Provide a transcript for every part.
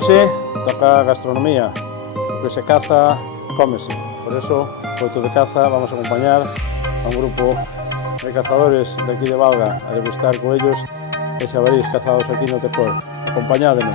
Hoxe toca gastronomía, o que se caza, cómese. Por eso, Porto de Caza, vamos a acompañar a un grupo de cazadores de aquí de Valga a degustar coellos e xabarís cazados aquí no Tecor. Acompañádenos.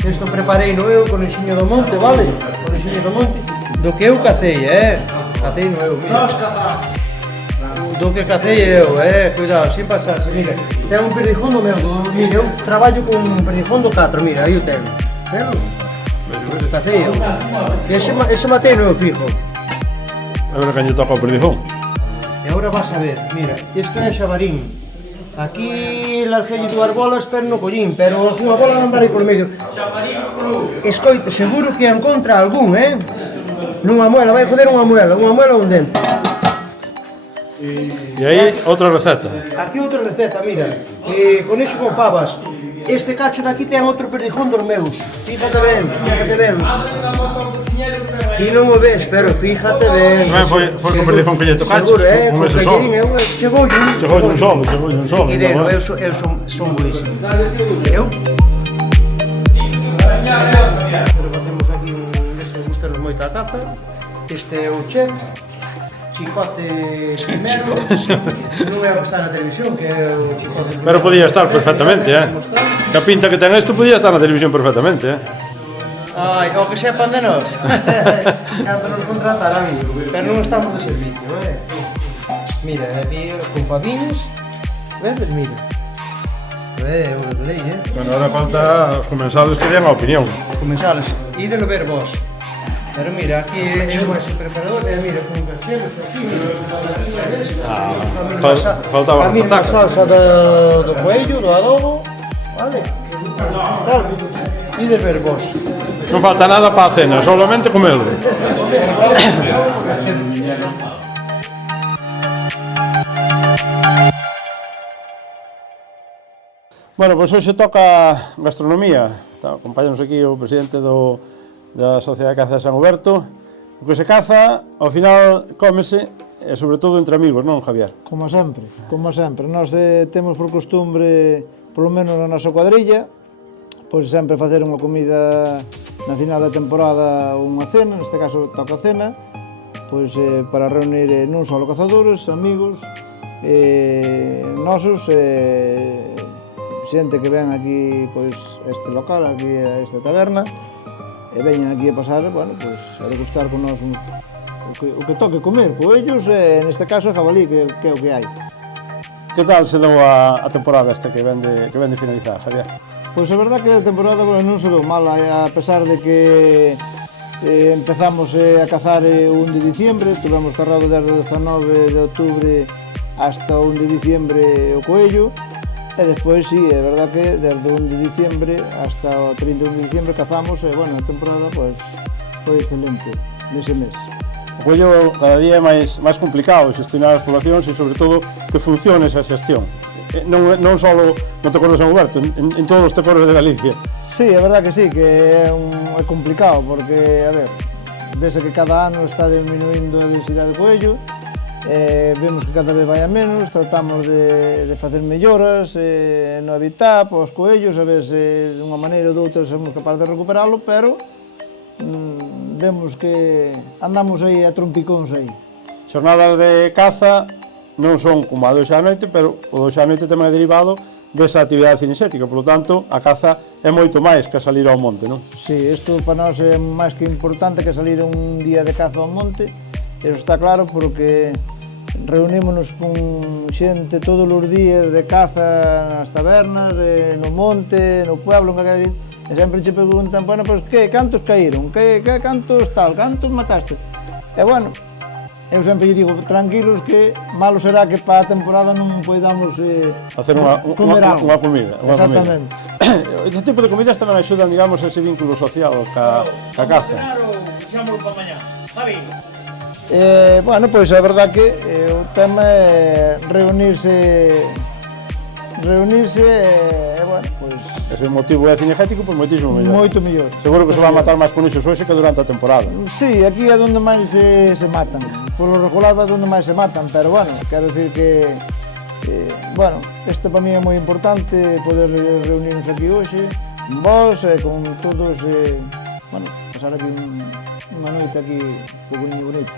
Isto preparei-no eu, conexiño do monte, vale? Conexiño do monte. Do que eu cacei, Cacei no eu, mira. Do que cacei eu, cuidado, sin pasarse, mira. Ten un perdijón do meu, mira, eu traballo con un perdijón do 4, mira, aí o tenho. Pero, cacei eu. Ese matei no eu fijo. Agora que lle toca o perdijón. E agora vas a ver, mira, isto é xabarín. Aquí larguei dúas bolas, pero non collín, pero unha bola de andar aí por medio. Escoito, seguro que encontra algún, nunha muela, vai joder unha muela un dente. E aí, outra receta. Aquí outra receta, mira, conexo con pavas. Este cacho de aquí ten outro perdijón dos meus. Fíjate ben, fíjate ben. Ti non o ves, pero fíjate ben. Tamén foi co perdijón que lle tocaches. Seguro, con callerín, chegoulle un solo. E deno, eu son buísimo. Eu? Batemos aquí este gustanos moito a taza. Este é o chef. Chicote primero. Non é o que está na televisión, que é o chicote primero. Pero podía estar perfectamente, Que a pinta que ten isto podía estar na televisión perfectamente, Ai, o que sepan de nós. Cando nos contratarán, pero non estamos de servicio, Mira, aquí con paviños, vedes, mira. O que lei, Bueno, ahora falta os comensales que den a opinión. Comensales, ídelo ver vos. Pero mira, aquí é o máis preparador, mira, con cachelos aquí, faltaba a mesma salsa do coello, do adobo, vale? Claro, ídelo ver vos. Non falta nada para a cena, solamente comelo. Bueno, pois hoxe toca gastronomía. Acompáñanos aquí o presidente da Sociedade de Caza de San Huberto. O que se caza, ao final, cómese, e sobre todo entre amigos, non, Javier? Como sempre, como sempre. Nós temos por costumbre, polo menos na nosa cuadrilla, pois sempre facer unha comida na final da temporada, unha cena, neste caso toca cena, pois para reunir non só cazadores, amigos, nosos, xente que ven aquí, pois, este local, aquí a esta taberna, e veñen aquí a pasar, bueno, pois, a degustar con nós o que toque comer, coellos, neste caso jabalí, que é o que hai. Que tal se deu a temporada esta que vende finalizar, Javier? Pois a verdad que a temporada non se deu mal, a pesar de que empezamos a cazar o 1 de diciembre, tivemos cerrado desde o 19 de outubro hasta o 1 de diciembre o coello, e despois, sí, é verdad que desde o 1 de diciembre hasta o 31 de diciembre cazamos, e, bueno, a temporada, pois, foi excelente nese mes. O coello cada día é máis complicado xestionar as poblacións e, sobre todo, que funcione esa xestión. Non só no Tecor de San Huberto, en todos os tecores de Galicia. Sí, é verdad que sí, que é complicado, porque, a ver, vese que cada ano está diminuindo a densidade de coello, vemos que cada vez vai a menos, tratamos de facer melloras no habitat, os coellos, a ver se de unha maneira ou de outra somos capaces de recuperalo, pero vemos que andamos aí a trompicóns aí. Xornadas de caza non son como a do xa noite, pero o do xa noite tamén é derivado desa actividade cinexética, por lo tanto, a caza é moito máis que salir ao monte, non? Sí, isto para nós é máis que importante que salir un día de caza ao monte, eso está claro, porque reunímonos con xente todos os días de caza nas tabernas, no monte, no pueblo, e sempre che preguntan, bueno, pois que, cantos caíron, cantos tal, cantos mataste? E bueno, eu sempre lle digo, tranquilos que malo será que para a temporada non poidamos facer unha comida. Exactamente. Ese tipo de comidas tamén axudan, digamos, ese vínculo social ca caza. Bueno, pois a verdade que o tema é reunirse e, bueno, pois... Ese motivo é cinegético, pois moitísimo mellor. Moito mellor. Seguro que se van matar máis conixos hoxe que durante a temporada. Sí, aquí é onde máis se matan. Por lo regular é onde máis se matan, pero, bueno, quero dicir que... Bueno, isto para mí é moi importante, poder reunirnos aquí hoxe, con vos, con todos, bueno, pasar aquí unha noite aquí bonito.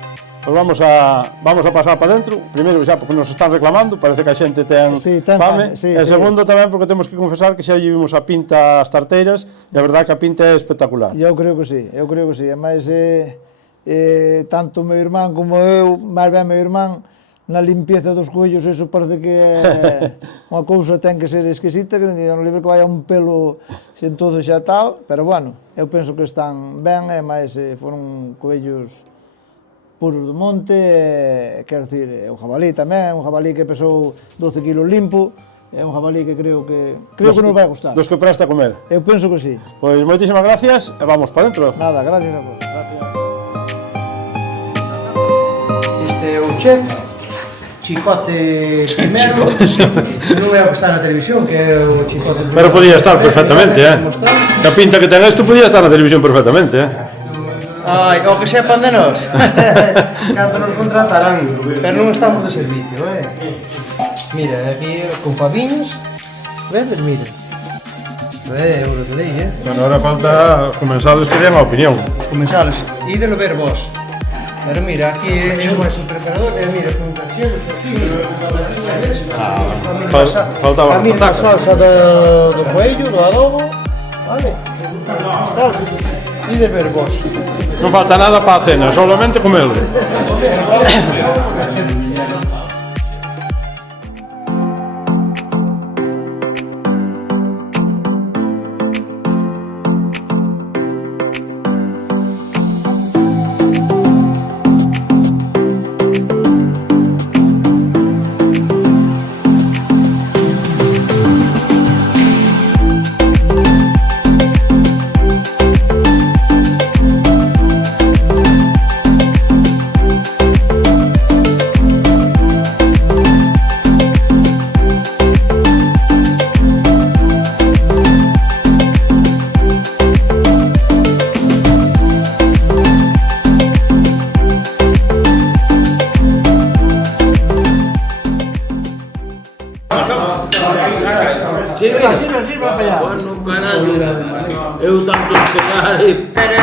Pois vamos a pasar para dentro, primeiro xa porque nos están reclamando, parece que a xente ten fame, e segundo tamén porque temos que confesar que xa lle vimos a pinta ás tarteiras e a verdade que a pinta é espectacular. Eu creo que sí, ademais tanto o meu irmán como eu, máis ben meu irmán, na limpieza dos coellos, eso parece que é unha cousa ten que ser exquisita, que non libre que vaya un pelo sen todo xa tal, pero bueno, eu penso que están ben, e máis foron coellos puros do monte, quero dicir, o jabalí tamén, un jabalí que pesou 12 kilos limpo, é un jabalí que creo que nos vai gustar. Dos que presta a comer. Eu penso que sí. Pois moitísimas gracias e vamos para dentro. Nada, gracias a vos. Este é o chef, Chicote primeiro, que non é o que está na televisión, que é o Chicote primeiro. Pero podía estar perfectamente, Que a pinta que ten isto podía estar na televisión perfectamente, Ai, o que sepan de nós. Canto nos contrataran, pero non estamos de servicio, Mira, aquí con faviñas, vedes, mira. Euro de lei, Bueno, ahora falta os comensales que den a opinión. Os comensales, ídelo ver vos. Pero mira, aquí é máis un preparador, mira, con cachelos, aquí, faltaba a mesma salsa do coello, do adobo, vale? Ides ver vos. Non falta nada para a cena, solamente comelo. Sirva para allá. Bueno, carallo, eu tanto esperar e... Espera,